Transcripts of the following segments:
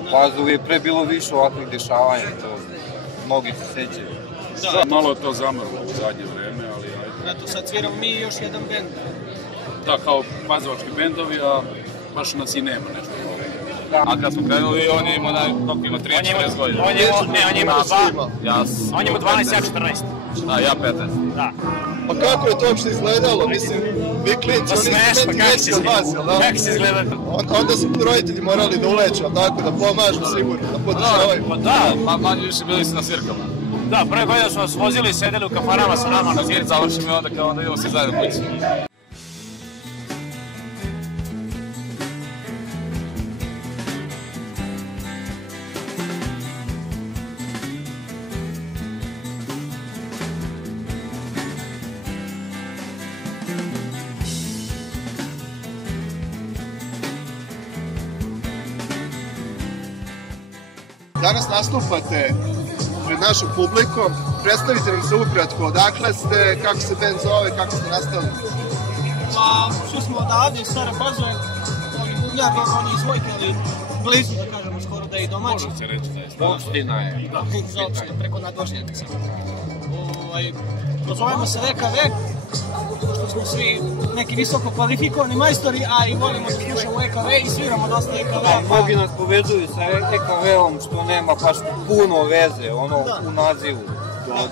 U Pazovi je pre bilo više ovakvih dešavanja, to mnogi se sećaju. Da, malo je to zamrlo u zadnje vreme, ali ajde. Eto, sad sviramo mi i još jedan bend. Da, kao pazovački bendovi, a baš nas i nema nešto. A kad smo krenuli, on je imao, koliko ima, 30-40 godina? On je imao 12, ja 14. Da, ja 15. Da. Pa kako je to uopšte izgledalo? Mislim, vi klinci, oni su veći od vas, jel da? Kako se izgleda? Onda su roditelji morali da uleću, jel tako, da pomažu sigurno, da podržavaju. Pa da, Pa manje više bili su na svirkama. da, prve godine smo nas vozili, sedeli u kafanama sa nama na Svijet završimo i onda kao onda idemo svi zajedno kući. Danas nastupate pred našom publikom, predstavite nam se ukratko, odakle ste, kako se band zove, kako ste nastali? Pa, svi smo odavde iz Stare Pazove, oni bubnjar, oni iz Vojke, ali blizu, da kažemo, skoro da je i domaći. Može se reći da je Opština je. Da, zaopšte, preko nadvožnjaka sam. Pozovemo se VKV, što smo svi neki visoko kvalifikovani majstori, a i volimo da slušamo EKV i sviramo dosta EKV-a. Mnogi nas povezuju sa EKV-om, što nema baš puno veze, ono u nazivu.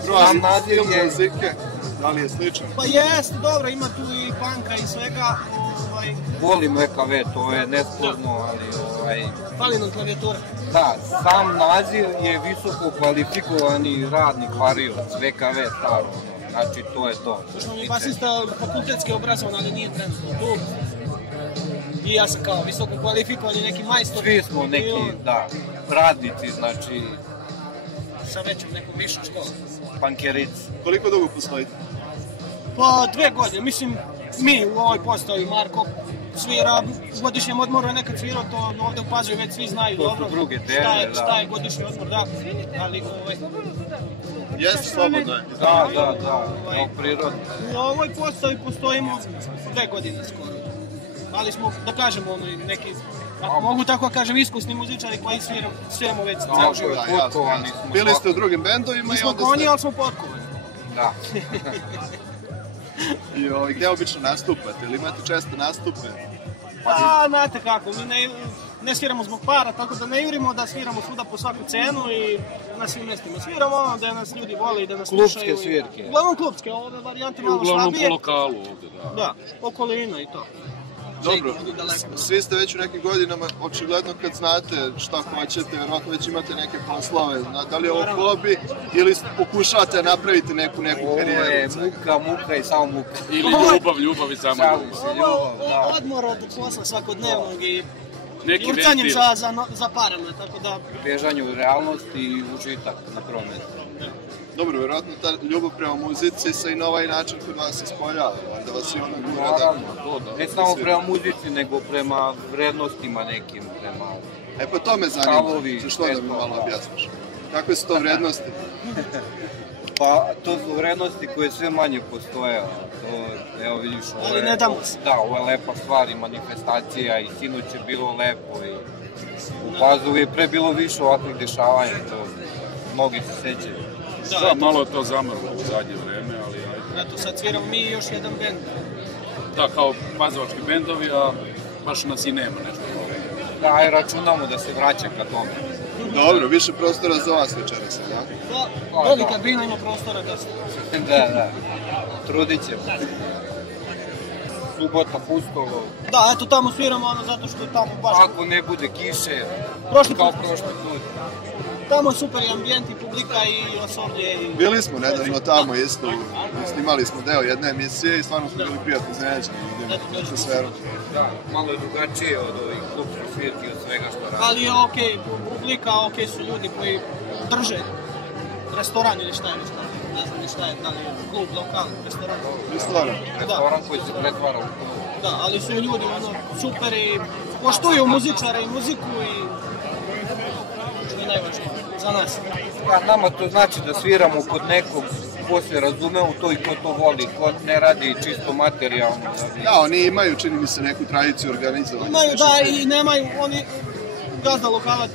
Sam naziv je muzike, da li je sličan? Pa jeste, dobro, ima tu i panka i svega. Volim EKV, to je nesporno, ali Fali nam klavijatura. da, sam naziv je visoko kvalifikovani radnik varioc, VKV staro. Znači, to je to. Pošto mi je basista fakultetski obrazovan, ali nije trenutno tu. I ja sam kao visoko kvalifikovani neki majstor. Svi smo neki, da, radnici, znači, Sa većom nekom višom školom. pankerici. Koliko dugo postojite? Pa 2 godine, mislim, mi u ovoj postavi, Marko svira, u godišnjem odmoru je nekad svirao, to ovde u Pazovi već svi znaju To su dobro. druge teme, da. Šta je godišnji odmor, da, ali Jeste slobodno je. Da, kao prirodno. u ovoj postavi postojimo 2 godine skoro. Ali smo, da kažemo, neki, ako mogu tako da kažem, iskusni muzičari koji sviramo već ceo život. Potkovani smo. Bili ste u drugim bendovima Mi i smo onda konji, ste... ali smo potkovani. Da. I gde obično nastupate? Ili imate često nastupe? Pa, znate kako, mi ne sviramo zbog para, tako da ne jurimo da sviramo svuda po svaku cenu i na svim mestima sviramo, ono da nas ljudi vole i da nas slušaju. Klupske svirke. Uglavnom klupske, ove varijante malo Uglavnom slabije. po lokalu ovde, da. Da, okolina i to. Dobro, svi ste već u nekim godinama, očigledno kad znate šta hoćete, vjerojatno već imate neke poslove, da li je ovo hobi ili pokušavate napraviti neku karijeru? Ovo je muka i samo muka. Ili ljubav i samo ljubav. Ovo odmor od posla svakodnevnog i Neki jurcanjem ventil. za parama, tako da... Bežanje u realnosti i užitak na prvom mestu. Dobro, vjerojatno ta ljubav prema muzici se i na ovaj način kod vas ispoljava, da vas i ona gura da... Naravno, to da. Ne samo prema muzici, nego prema vrednostima nekim, prema... E pa to me zanima, Stavovi, što da mi malo objasniš? Kakve su to vrednosti? Pa, to su vrednosti koje sve manje postoje. To, evo vidiš, Ali ne damo se. Da, ovo je lepa stvar i manifestacija i sinoć je bilo lepo i u Pazovi je pre bilo više ovakvih dešavanja, to mnogi se sećaju. Da, malo je to zamrlo u zadnje vreme, ali ajde. Eto, sad sviramo mi i još jedan bend. Da, kao pazovački bendovi, a baš nas i nema nešto. Da, i računamo da se vraća ka tome. Dobro, više prostora za vas večeras, da? Da, velika bina ima prostora da se... Da. Trudit ćemo. Subota, Pustovo. Da, eto tamo sviramo, ono, zato što je tamo baš... Ako ne bude kiše, Prošli kao put. prošli put. Tamo je super i ambijent i publika i osoblje i... Bili smo nedavno tamo isto, snimali smo deo jedne emisije i stvarno smo bili prijatno iznenađeni ljudima, atmosferom. Da, malo je drugačije od ovih klubskih svirki, od svega što radi. Ali je okej, publika, okej su ljudi koji drže restoran ili šta je već tamo. Ne znam ni šta je, da li je klub, lokal, restoran. Restoran koji se pretvara u klub. Da, ali su ljudi ono super i poštuju muzičare i muziku i što je najvažnije za nas. Pa nama to znači da sviramo kod nekog ko se razume u to i ko to voli, ko ne radi čisto materijalno. Da, oni imaju, čini mi se, neku tradiciju organizovanja. Imaju, da, i nemaju, oni gazda lokala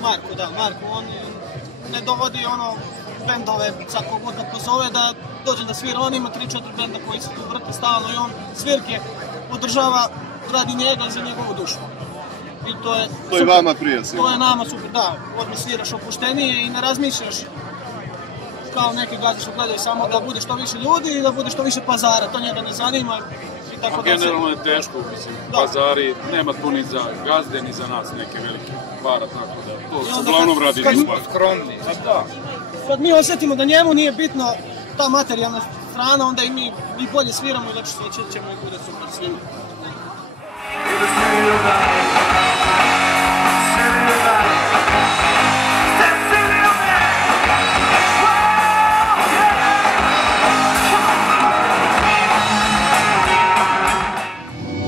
Marko, on ne dovodi bendove, sad kogod da pozove da dođe da svira, on ima 3-4 benda koji se tu vrte stalno i on svirke održava radi njega i za njegovu dušu. I to je To i vama prija sigurno. To je nama super, da, odmah sviraš opuštenije i ne razmišljaš kao neki gazde što gledaju samo da bude što više ljudi i da bude što više pazara, to njega ne zanima. A generalno je teško, mislim, pazari, nema tu ni za gazde, ni za nas neke velike para, tako da to uglavnom radi izbor. Skromni. Kad mi osjetimo da njemu nije bitno ta materijalna strana, onda i mi bolje sviramo i lepše se ćemo i bude super svima.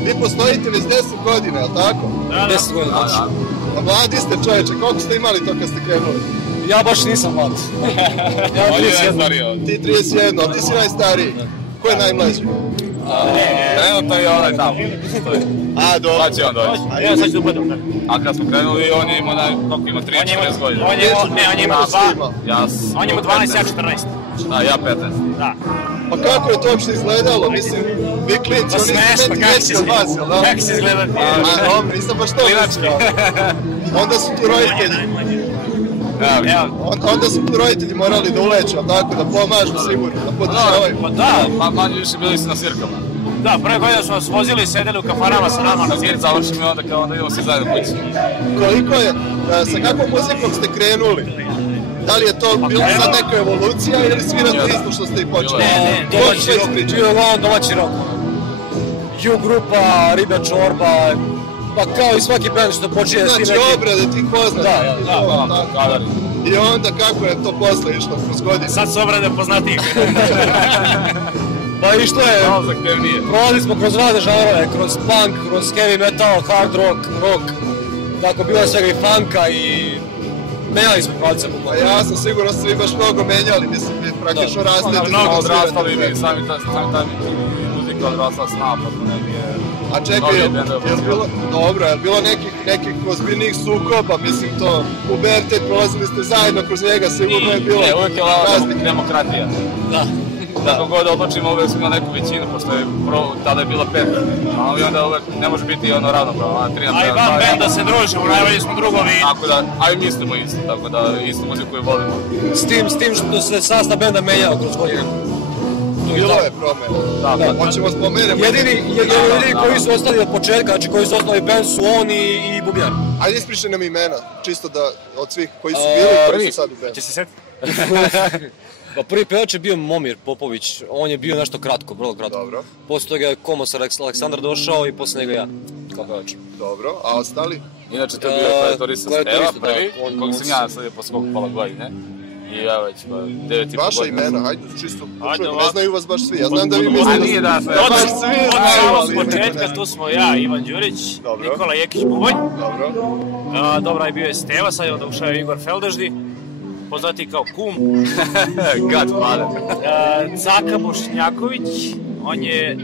Vi postojite već 10 godina, je li tako? Da. 10 godina, da. Pa mladi ste čovječe, koliko ste imali to kad ste krenuli? Ja baš nisam mlad. Ja 31. Ti 31, ali ti si najstariji. Ko je najmlađi? Trenutno je onaj tamo. A, dobro. Pa će on doći. Ja sad ću upadom. A kad smo krenuli, on je imao, koliko ima, 30-40 godina. On ima 12, ja 14. Da, ja 15. Da. Pa kako je to uopšte izgledalo? Mislim, vi klinci, oni su neki veći od vas, jel da? Kako si izgleda? A, dobro, nisam baš to mislio. Onda su tu roditelji. Onda su tu roditelji morali da uleću, ali tako, da pomažu sigurno, da podržavaju. Pa da, Manje više bili su na svirkama. da, prve godine su nas vozili, sedeli u kafanama sa nama na Svijet završimo i onda kao onda idemo svi zajedno kući. Koliko je, sa kakvom muzikom ste krenuli? Da li je to bilo sad neka evolucija ili svirate isto što ste i počeli? Ne, domaći rock, bio je uglavnom domaći rock. U-grupa, Riba Čorba, pa kao i svaki band što počinje s tim Znači nekim... obrade tih poznati. Da. I onda kako je to posle išlo kroz godine? Sad su obrade poznatijih. Pa i što je, Malo zahtevnije. prolazili smo kroz razne žanrove, kroz punk, kroz heavy metal, hard rock, tako bilo je svega i funka i menjali smo pravce. Pa ja sam sigurno ste vi baš mnogo menjali, mislim, vi praktično rastete. Mnogo odrastali mi, sami taj muzika odrastala s nama, pa smo negdje... A čekaj, je bilo, dobro, je bilo nekih ozbiljnih sukoba, mislim to, pubertet, prolazili ste zajedno kroz njega, sigurno je bilo... Ne, uvijek je demokratija. Da. Kako god odlučimo, uvijek smo imali neku većinu, pošto je tada je bilo 5. Ali onda uvijek ne može biti ono ravnopravno, 3 na 3. A i van benda se družimo, najbolji smo drugovi. Tako da, a i mislimo isto, tako da istu muziku i volimo. S tim što se sastav benda menjao kroz godine. Bilo je promjena. Da. Hoćemo spomenuti. Jedini koji su ostali od početka, znači koji su osnovali band su on i Bubnjar. Ajde ispričaj nam imena, čisto da od svih koji su bili, koji su sad u bandu. Će se setiti? Pa prvi pevač je bio Momir Popović, on je bio nešto kratko, vrlo kratko. Dobro. Posle toga je Komosar Aleksandar došao i posle njega ja, kao pevač. Dobro, a ostali? Inače to je bio klavijatorista Steva prvi, kog sam ja sad je posle pola godine. I ja već 9,5 godina. Vaša imena, hajde, čisto počujemo, ne znaju vas baš svi, ja znam da vi mislite A nije da se... baš svi znaju, ali... Od početka tu smo ja, Ivan Đurić, Nikola Jekić Bubanj. Dobro. Dobra je bio je Steva, sad je onda ušao Igor Feldeždi, poznati kao Kum. Godfather. Caka Bošnjaković, on je...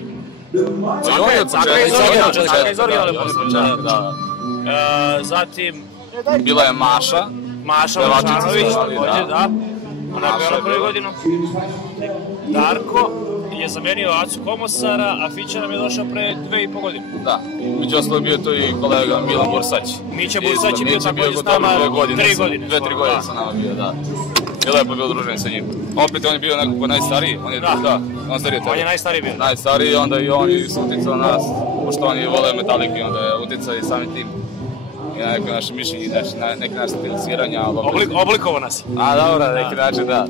Caka iz originalne početka. Da. Zatim... Bila je Maša. Maša Bošanović, također, da. Ona je bila prvu godinu. Darko je zamenio Acu Komosara, a Fića nam je došao pre 2,5 godine. Da, među ostalo bio to i kolega Milan Bursać. Mića Bursać je bio također s nama 3 godine. 2-3 godine sa nama bio, da. I lepo je bio družen sa njim. Opet on je bio nekako najstariji, on je on stariji od tebe. On je najstariji bio. Najstariji, onda i on su uticao na nas, pošto oni vole Metallica i onda je uticao i samim tim. I na neko naše mišljenje, na neki naš stil sviranja. Oblikovao nas. A dobro, na neki način, da.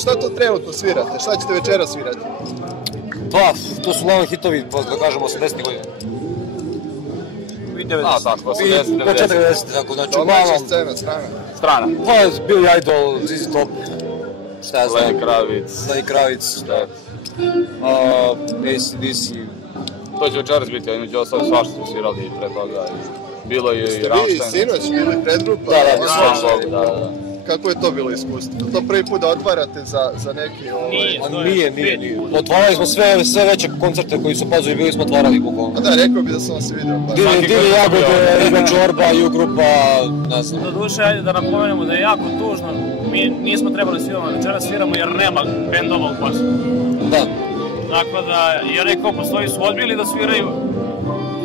Šta to trenutno svirate? Šta ćete večera svirati? Pa, to su uglavnom hitovi, da kažemo, 80. godina. A, tako, 80, 90. Početak 90, tako, znači Domaća uglavnom... scena, strana. Strana. Pa, Billy Idol, ZZ Top, šta ja znam. Lenny Kravitz. Lenny Kravitz, da. AC/DC. To će večeras biti, ali među ostalo svašta smo svirali i pre toga. Bilo je i Vi Rammstein. sinoć bili predgrupa? Da, Da. kako je to bilo iskustvo? To prvi put da otvarate za neki... Nije. Otvarali smo sve veće koncerte koji su u Pazovi bili smo otvarali bukvalno. A da, rekao bi da sam vas vidio. Divni Jagode, Riba Čorba, U-grupa, ne znam. Do duše, ajde da napomenemo da je jako tužno. Mi nismo trebali sviramo večeras sviramo jer nema bendova u Pazovi. Da. Tako da, jer neko postoji su odbili da sviraju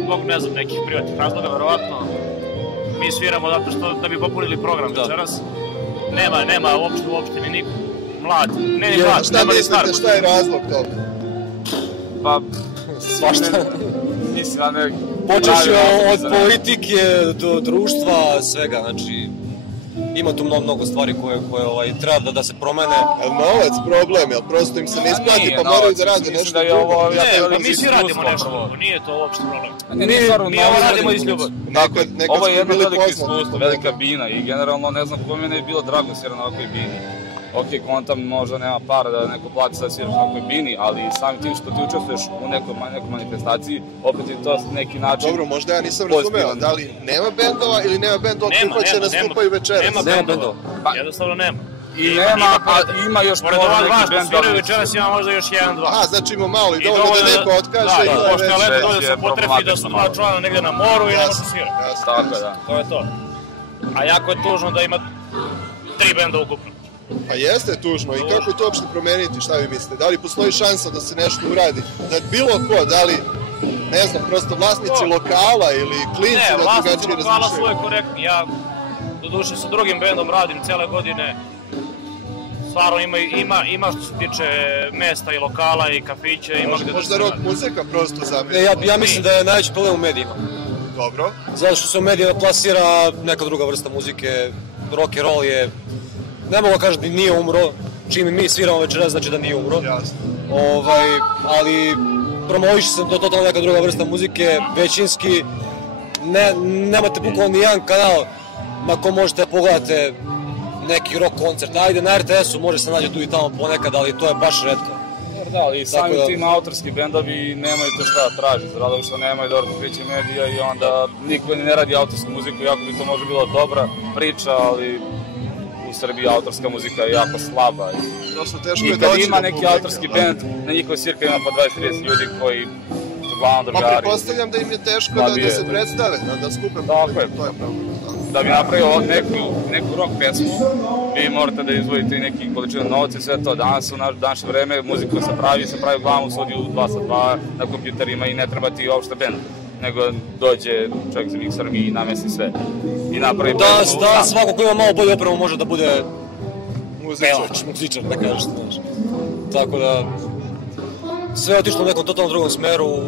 zbog, ne znam, nekih privatnih razloga, verovatno. Mi sviramo zato što da bi popunili program večeras. Nema uopšte ni niko. Mlad, ne ni mlad, nema ni star. Šta je razlog toga? Pa, svašta. Mislim, a ne... Počeš od politike do društva, svega, znači... Ima tu mnogo stvari koje treba da se promene. Je li novac problem, jel prosto im se ne isplati pa moraju da rade nešto drugo? Ne, mi svi radimo nešto drugo, nije to uopšte problem. Mi ovo radimo iz ljubavi. Ovo je jedno veliko iskustvo, velika bina i generalno ne znam ko mene je bilo drago svira na ovakvoj bini. Ok, kontam možda nema para da neko plati sad sviraš na ovakvoj bini, ali samim tim što ti učestvuješ u nekoj manifestaciji, opet je to neki način... Dobro, možda ja nisam razumeo, da li nema bendova ili nema bendova koji hoće nastupaju večeras? Nema bendova, jednostavno nema. I nema, a ima još pored ova dva što sviraju večeras ima možda još jedan, dva. A, znači ima malo i dovoljno da neko otkaže i to je već... Da, pošto je lepo dođe se potrefi da su dva člana negde na moru i ne može svira. Tako da. To je to. A jako je tužno da ima 3 benda ukupno. Pa jeste tužno i kako je to uopšte promeniti, šta vi mislite? Da li postoji šansa da se nešto uradi? Da bilo ko, da li, ne znam, prosto vlasnici lokala ili klinci da drugačije razmišljaju? Ne, vlasnici lokala su korektni. Ja, do duše, sa drugim bendom radim cele godine. Stvarno ima što se tiče mesta i lokala i kafića. Možda rock muzika prosto zamije? Ja mislim da je najveći problem u medijima. Dobro. Zato što se u medijima plasira neka druga vrsta muzike. Rock and roll je... Ne mogu kažem da nije umro, čim mi sviramo večeras znači da nije umro. Jasno. Ali promoviše se to totalno neka druga vrsta muzike, većinski nemate bukvalno ni jedan kanal na kom možete pogledate neki rock koncert. Ajde, na RTS-u može se nađe tu i tamo ponekad, ali to je baš retko. Da, ali sami tim autorski bendovi nemaju te šta da traži, zato što nemaju dobro pokriće medija i onda niko ne radi autorsku muziku, jako bi to možda bila dobra priča, ali u Srbiji autorska muzika je jako slaba. I kad ima neki autorski bend, na njihovoj svirka ima po 20-30 ljudi koji su glavno drugari. Pa pretpostavljam da im je teško da se predstave, da skupe publiku, to je problem. Da bi napravio neku rock pesmu, vi morate da izdvojite i neki količinu novca i sve to. Danas u današnje vreme muzika se pravi uglavnom u studiju 2 sa 2 na kompjuterima i ne treba ti uopšte bend, nego dođe čovjek za mikserom i namesti sve. I napravi pesmu. Da, svako ko ima malo bolje opremu može da bude muzičar, da kažeš, znaš. Tako da, sve je otišlo u nekom totalno drugom smeru,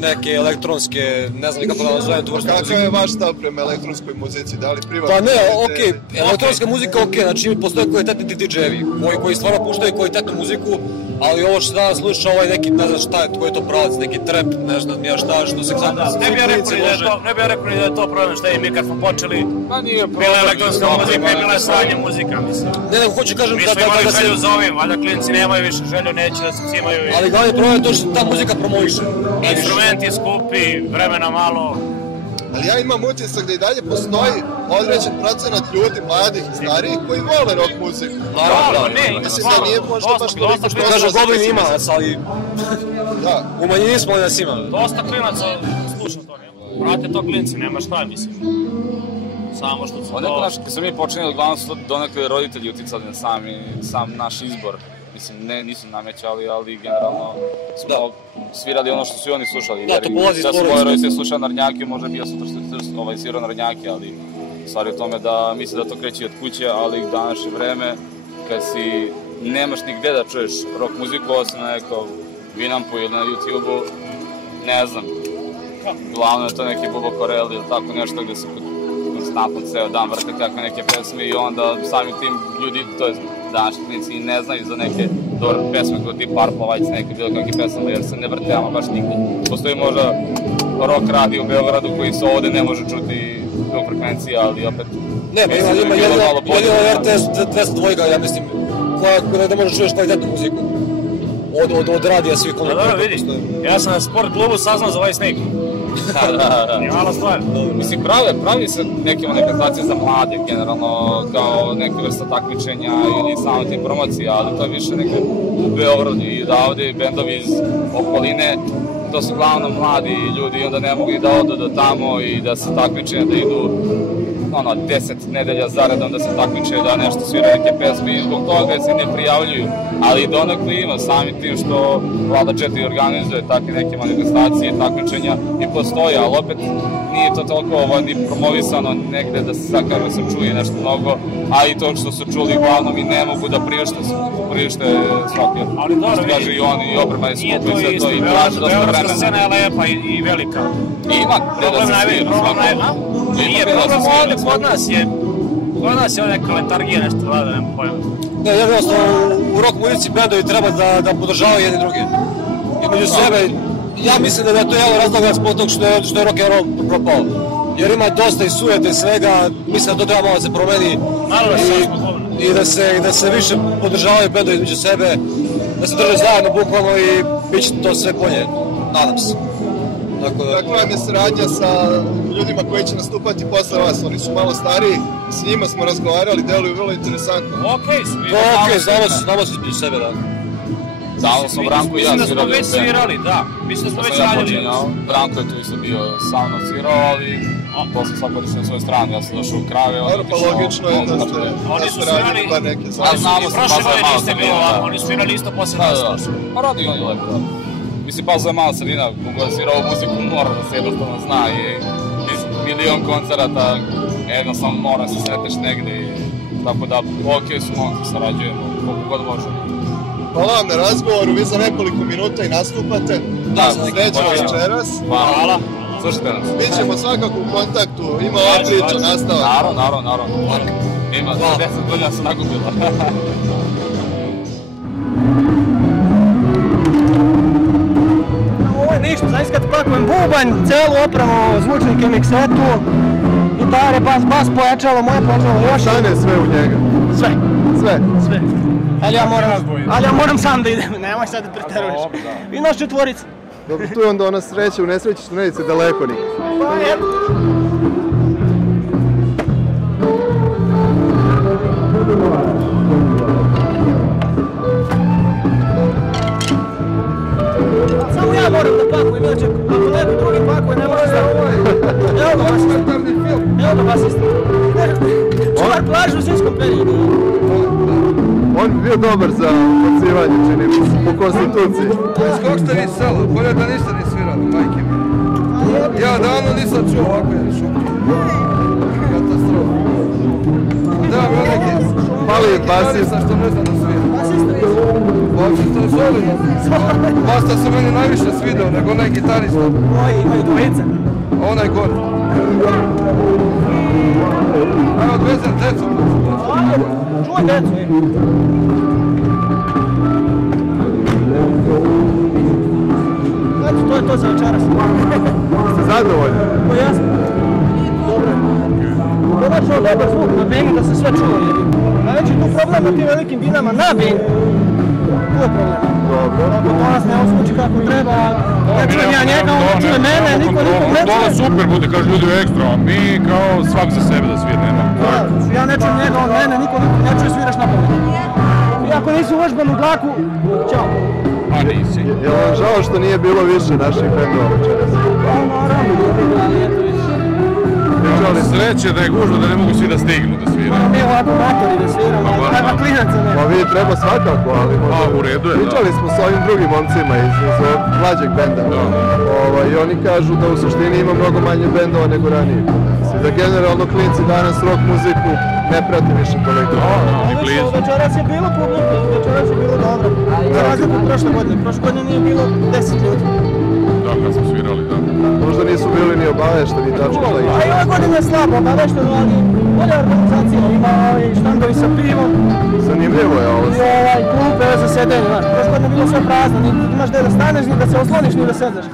neke elektronske, ne znam kako da nazovem tu vrstu muzike. Kakav je vaš stav prema elektronskoj muzici, da li privatno? Pa ne, okej, elektronska muzika okej, znači postoje kvalitetni DJ-evi koji stvarno puštaju kvalitetnu muziku, ali ovo što danas sluša ovaj neki, ne znam šta je, koji je to pravac, neki trap, ne znam ja šta, što se sad... Ne bi ja rekao ni da je to problem, šta je mi kad smo počeli, bila elektronska muzika i bila je sranje muzika, mislim. Ne, nego hoću kažem da... Mi smo imali želju za ovim, valjda klinci nemaju više želju, neće da se cimaju. Ali glavni problem je to što ta muzika promoviše. Instrumenti skupi, vremena malo. Ali ja imam utisak da i dalje postoji određen procenat ljudi, mladih i starijih, koji vole rock muziku. Naravno, ne, mislim da nije možda baš toliko što... Kažem, Goblin ima nas, ali... U manjini smo nas imali. Dosta klinaca sluša to, nema. Prate to klinci, nema šta, mislim. Samo što su to... Odeko naši, kad smo mi počinjeli, uglavnom su to donekle roditelji uticali na sam naš izbor. Mislim, nisu namećali, ali generalno smo svirali ono što su i oni slušali. Da, to polazi iz svoje roditelje slušao Narodnjake, možda bio sutra što svirao Narodnjake, ali stvar je u tome da misle da to kreće od kuće, ali u današnje vreme, kad si nemaš ni gde da čuješ rock muziku, osim na nekom Winampu ili na YouTube-u, ne znam, glavno je to neki Bubo Korel ili tako nešto gde se konstantno ceo dan vrte kakve neke pesme i onda samim tim ljudi, to je današnji klinici, i ne znaju za neke dobre pesme kao tip Purple Lights, neke bilo kakve pesme, jer se ne vrte ama baš nigde. Postoji možda rock radio u Beogradu koji se ovde ne može čuti zbog frekvencija, ali opet... Ne, ima jedino RTS 202, ja mislim, koja ne može čuješ kvalitetnu muziku. Od radija svih koliko... Dobro, vidi, ja sam na sport klubu saznao za ovaj Snake. Da. Je mala stvar. Mislim, pravi se neke manifestacije za mlade, generalno, kao neka vrsta takmičenja ili samo te promocije, ali to je više neka u Beogradu i da ovde bendovi iz okoline, to su glavno mladi ljudi i onda ne mogu i da odu do tamo i da se takmiče, da idu 10 nedelja zaredom da se takmiče, da nešto svira neke pesme i zbog toga se ne prijavljuju. Ali donekle ima samim tim što Vlada 4 organizuje takve neke manifestacije, takmičenja i postoje, ali opet nije to toliko ni promovisano negde da se sad kaže se čuje nešto mnogo, a i to što su čuli uglavnom i ne mogu da prište svaki. Ali dobro, kaže i oni i oprema i skupo i sve to i traže dosta vremena. Beogradska scena je lepa i velika. Ima gde da se svira. Nije, problem ovdje kod nas je neka letargija nešto, da nema pojma. Ne, jednostavno u rock muzici bendovi treba da podržavaju jedni druge. I među sebe, ja mislim da je to jedan razlog zbog tog što je rock and roll propao. Jer ima dosta i sujete i svega, mislim da to treba malo da se promeni. I da se više podržavaju bendovi između sebe, da se drže zajedno bukvalno i bit će to sve bolje, nadam se. Kakva vam je saradnja sa ljudima koji će nastupati posle vas? Oni su malo stariji, s njima smo razgovarali, deluju vrlo interesantno. Znamo se između sebe, da. Znamo smo Branko i ja svirali. Mislim da smo već svirali, da. Mislim da smo već radili. Branko je tu isto bio sa mnom svirao, ali posle svako da sam na svojoj strani, ja sam došao u Krave. Pa logično je da ste radili bar neke zajedno. Prošle godine niste bilo ovako, oni su svirali isto posle nas. Pa radi oni lepo, da. Mislim, Pazova je mala sredina, koga svira ovu muziku mora da se jednostavno zna i milion koncerata, jednostavno mora se sreteš negdje, tako da ok su momci, sarađujemo koliko god možemo. Hvala vam na razgovoru, vi za nekoliko minuta i nastupate. Da, srećemo večeras. Hvala. Slušajte nas. Mi ćemo svakako u kontaktu, ima ova priča, nastavak. Naravno. Ima, 10 godina se nagubila. Ništa, zaista kad pakujem bubanj, celu opremu, zvučnike, miksetu, gitare, bas, pojačalo, moje pojačalo, još... Stane sve u njega? Sve. Ali ja moram sam da idem, nemoj sad da preteruješ. I naš četvorica. Dobro, tu je onda ona sreća, u nesreći što ne idete daleko nikad. Pa eto. Samo ja moram da pakujem, inače ako neko drugi pakuje ne može staviti. Evo ga basista. Čuvar plažu u zimskom periodu. On bi bio dobar za pacivanje, čini mi se, po konstituciji. Iz kog ste vi sela? Bolje da niste ni svirali, majke mi. Ja davno nisam čuo ovakve šuke. Katastrofa. Da, mi neki... Mali basista što ne zna da svira. Basista je solidno. Basta se meni najviše svidao nego onaj gitarista. Moji imaju dvojica. Onaj gore. Ajde, odvezem decu. Čuvaj decu, Eto, to je to za večeras. Ste zadovoljni? To je jasno. Dobro. Konačno dobar zvuk na bini da se sve čuje. Najveći tu problem na tim velikim binama na bini. Tu je problem. Dobro. Ako to nas ne osluči kako treba, ne čujem ja njega, on ne čuje mene, niko ne čuje. To super bude, kaže ljudi ekstra, a mi kao svak za sebe da svirnemo. Ja ne čujem njega, on mene, niko ne čuje, sviraš na pamet. I ako nisi uvežban u dlaku, ćao. A nisi. Je li vam žao što nije bilo više naših bendova večeras? Pa naravno, ali eto više. Sreće da je gužva da ne mogu svi da stignu da sviraju. Mi ovako matori da sviramo, treba klinaca nema. Pa vi treba svakako, ali možda... u redu je, da. Pričali smo s ovim drugim momcima iz mlađeg benda. I oni kažu da u suštini ima mnogo manje bendova nego ranije. Mislim da generalno klinci danas rock muziku ne prati više toliko. Večeras je bilo publike, večeras je bilo dobro. Za razliku od prošle godine nije bilo 10 ljudi. Da, kad smo svirali, da. Možda nisu bili ni obavešteni tačno šta ih. A i ove godine je slabo obavešteno, ali bolja organizacija, ima štandovi sa pivom. Zanimljivo je ovo. I klupe za sedenje, znaš. Prošle godine je bilo sve prazno, imaš gde da staneš, ni da se osloniš, ni da sedeš.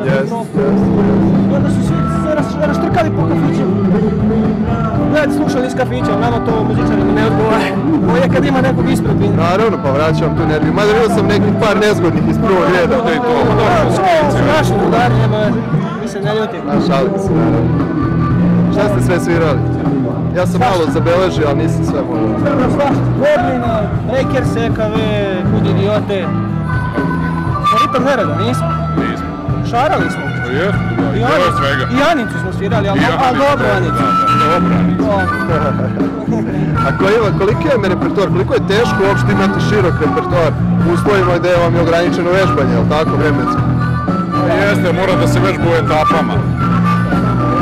I onda su svi se raštrkali po kafićima. Gledajte, slušali iz kafića, nama to muzičarima ne odgovara. Bolje kad ima nekog ispred vina. Naravno, pa vraćam tu energiju. Mada vidio sam nekih par nezgodnih iz prvog reda. Su naši drugari, nema veze. se ne ljuti. Šalim se, naravno. Šta ste sve svirali? Ja sam malo zabeležio, ali nisam sve mogao. Goblina, Breakers, EKV, Kud idiote. Ritam nereda, nismo? Nismo. Šarali smo. Jesmo, da, i to je svega. I Janicu smo svirali, ali dobro Janicu. Dobro Janicu. A koliki je repertoar, koliko je teško uopšte imati širok repertoar u uslovima gdje vam je ograničeno vežbanje, ali tako, vremensko? Jeste, mora da se vežba u etapama.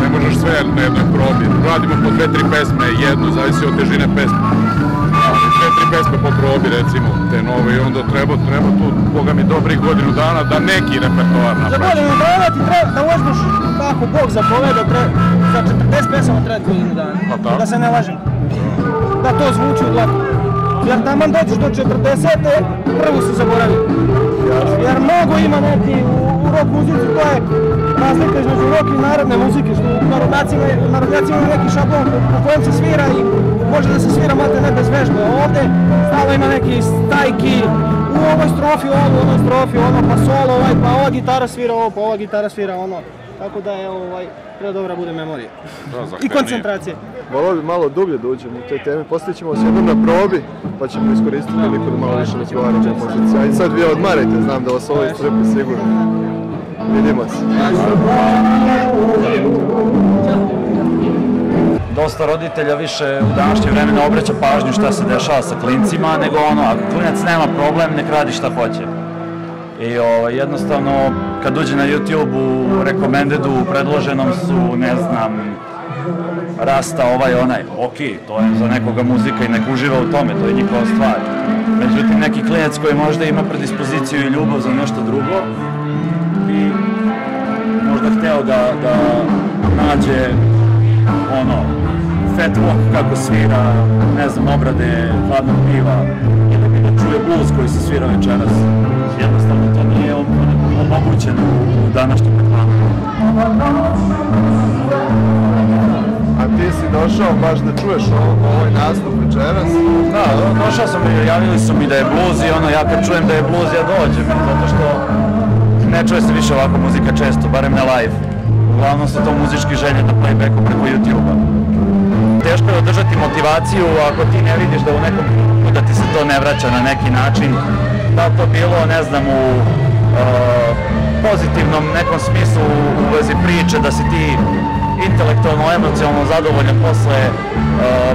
Ne možeš sve na jednoj probi. Radimo po 2-3 pesme, jednu, zavisi od težine pesme. 2-3 pesme po probi, recimo, te nove, i onda treba tu, boga mi, dobrih godinu dana da neki repertoar napraviš. Za godinu dana ti treba da uzmeš kako Bog zapoveda, za 40 pesama treba godinu dana, da se ne lažem. Da to zvuči u glavu. Jer taman dođeš do 40-te, prvu se zaboravi. Jer mnogo ima neki u rock muzici, to je razlika između rock i narodne muzike, što u narodnjacima ima neki šablon u kojem se svira i može da se svira malte ne bez vežbe. Ovdje stalo ima neki stajki, u ovoj strofi ovo, u onoj strofi ono, pa solo, pa ova gitara svira ovo, pa ova gitara svira ono. Tako da je treba dobra bude memorija. I koncentracije. Volio bi malo dublje da uđemo u te teme, postavit ćemo se jednom na probi, pa ćemo iskoristiti priliku da malo više razgovaramo o muzici. A i sad vi odmarajte, znam da vas ovo istrpi sigurno. Vidimo se. Dosta roditelja više u današnje vreme ne obraća pažnju šta se dešava sa klincima, nego ako klinac nema problem, nek radi šta hoće. I jednostavno, kad uđe na YouTube u recomendedu, predloženom su, ne znam, Rasta, ovaj, onaj, okej, to je za nekoga muzika i nek uživa u tome, to je njihova stvar. Međutim, neki klinac koji možda ima predispoziciju i ljubav za nešto drugo, bi možda hteo da nađe, Fat Walk kako svira, ne znam, obrade hladnog piva, ili bi da čuje blues koji se svira večeras. Jednostavno to nije omogućeno u današnjem reklamu. A ti si došao baš da čuješ ovaj nastup večeras? Da, došao sam i javili su mi da je blues i ja kad čujem da je blues ja dođem, zato što ne čuje se više ovako muzika često, barem na live. Uglavnom su to muzički želje na playbacku preko YouTube-a. Teško je održati motivaciju ako ti ne vidiš da u nekom trenutku da ti se to ne vraća na neki način. Da to bilo, ne znam, u pozitivnom nekom smislu u vezi priče, da si ti intelektualno, emocionalno zadovoljan posle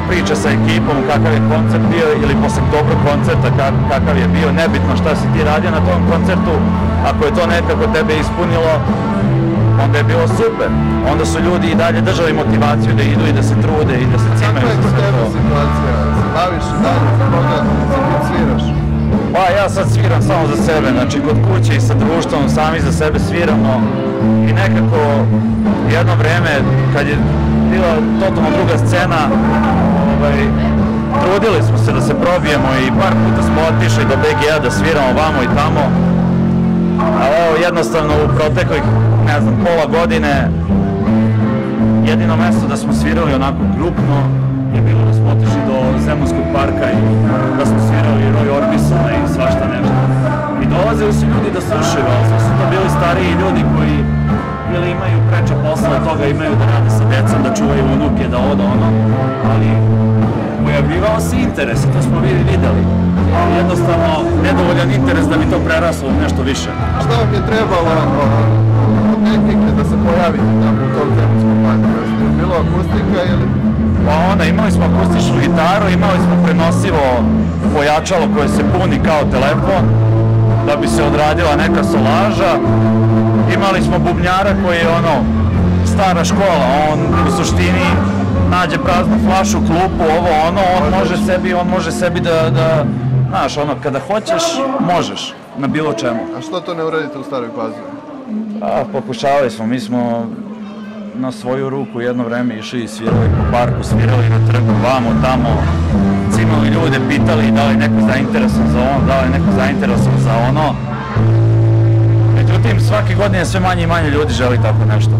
priče sa ekipom, kakav je koncert bio, ili posle dobrog koncerta, kakav je bio, nebitno šta si ti radio na tom koncertu, ako je to nekako tebe ispunilo, onda je bilo super. Onda su ljudi i dalje držali motivaciju da idu i da se trude i da se cimaju za sve to. Kakva je kod tebe situacija? Se baviš i dalje za toga da sviraš? Pa ja sad sviram samo za sebe, znači kod kuće i sa društvom, sami za sebe sviramo i nekako jedno vreme kad je bila totalno druga scena, trudili smo se da se probijemo i par puta smo otišli do BG-a da sviramo vamo i tamo. Ali evo, jednostavno u proteklih, ne znam, pola godine, jedino mesto da smo svirali onako grupno je bilo da smo otišli do Zemunskog parka i da smo svirali Roy Orbisona i svašta nešto. I dolazili su ljudi da slušaju, ali su to bili stariji ljudi koji ili imaju preče posla od toga, imaju da rade sa decom, da čuvaju unuke, da ono, ali pojavljivao se interes i to smo videli. Jednostavno, nedovoljan interes da bi to preraslo u nešto više. Šta vam je trebalo od tehnike da se pojavite tamo u tom Zemunskom parku? Je bilo akustika ili? Pa onda imali smo akustičnu gitaru, imali smo prenosivo pojačalo koje se puni kao telefon da bi se odradila neka solaža. Imali smo bubnjara koji je stara škola, on u suštini nađe praznu flašu, klupu, on može sebi da znaš, kada hoćeš, možeš, na bilo čemu. A što to ne uradite u Staroj Pazovi? Pokušavali smo, mi smo na svoju ruku jedno vreme išli i svirali po parku, svirali na trgu, vamo, tamo, cimali ljude, pitali da li neko zainteresovan za ono, da li neko zainteresovan za ono. Međutim, svake godine sve manje i manje ljudi želi tako nešto.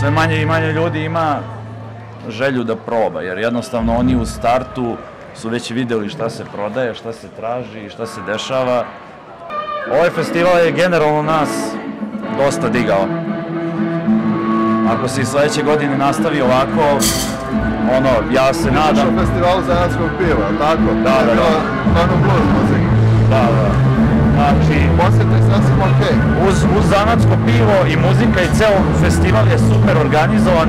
Sve manje i manje ljudi ima želju da proba, jer jednostavno oni u startu su već videli šta se prodaje, šta se traži i šta se dešava. Ovaj festival je generalno nas dosta digao. ako se i sledeće godine nastavi ovako, ja se nadam... Pričaš o festivalu zanatskog piva, tako? Da. Stvarno blues muzika. Da. Znači... Posjeti sasvim okej. Uz zanatsko pivo i muzika i ceo festival je super organizovan.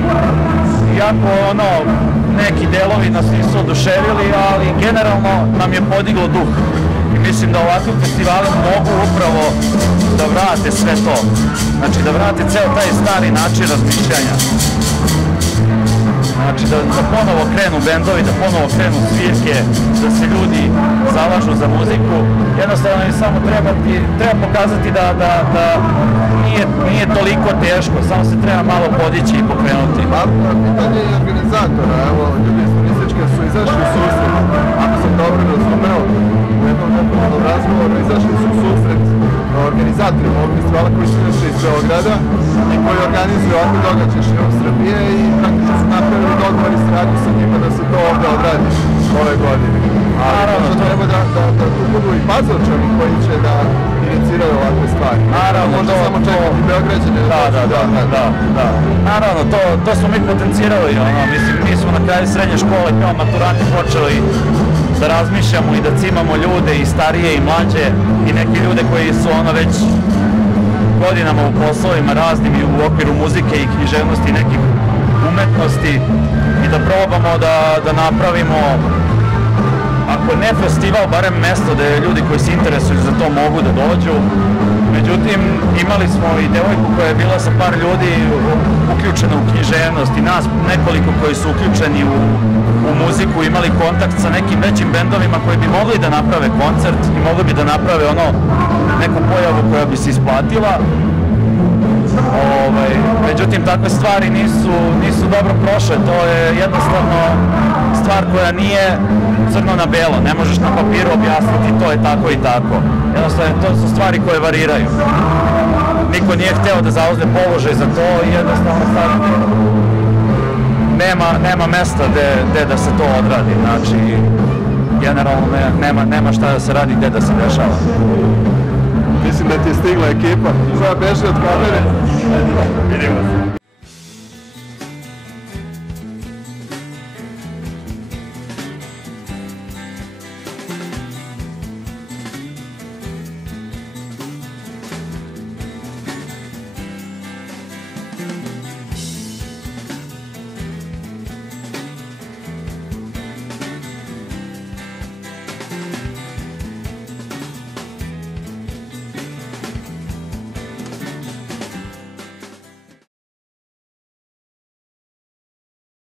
Iako neki delovi nas nisu oduševili, ali generalno nam je podiglo duh. I mislim da ovakvi festivali mogu upravo da vrate sve to. Znači da vrate ceo taj stari način razmišljanja. Znači da ponovo krenu bendovi, da ponovo krenu svirke, da se ljudi zalažu za muziku. Jednostavno im samo treba pokazati da nije toliko teško, samo se treba malo podići i pokrenuti. Pitanje je organizatora, evo, ljudi iz turističke su izašli u susret, ako sam dobro razumeo, u jednom neformalnom razgovoru izašli su u susret organizatorima ovog festivala koji su inače iz Beograda i koji organizuju ovakve događaje širom Srbije i praktično su napravili dogovor i saradnju sa njima da se to ovde odradi ove godine. Ali možda treba da tu budu i Pazovčani koji će da iniciraju ovakve stvari. Naravno, možda samo čekati Beograđane. Da. Naravno, to smo mi potencirali, mislim, mi smo na kraju srednje škole kao maturanti počeli da razmišljamo i da cimamo ljude i starije i mlađe i neke ljude koji su već godinama u poslovima raznim i u okviru muzike i književnosti i nekih umetnosti i da probamo da napravimo, ako ne festival, barem mesto gde ljudi koji se interesuju za to mogu da dođu. Međutim, imali smo i devojku koja je bila sa par ljudi uključena u književnost i nas nekoliko koji su uključeni u muziku, imali kontakt sa nekim većim bendovima koji bi mogli da naprave koncert i mogli bi da naprave neku pojavu koja bi se isplatila. Međutim, takve stvari nisu dobro prošle, to je jednostavno stvar koja nije crno na belo, ne možeš na papiru objasniti to je tako i tako. Jednostavno, to su stvari koje variraju. Niko nije hteo da zauzme položaj za to i jednostavno sad nema mesta gde da se to odradi. Znači, generalno nema šta da se radi, gde da se dešava. Mislim da ti je stigla ekipa. Sada beže od kamere. Vidimo se.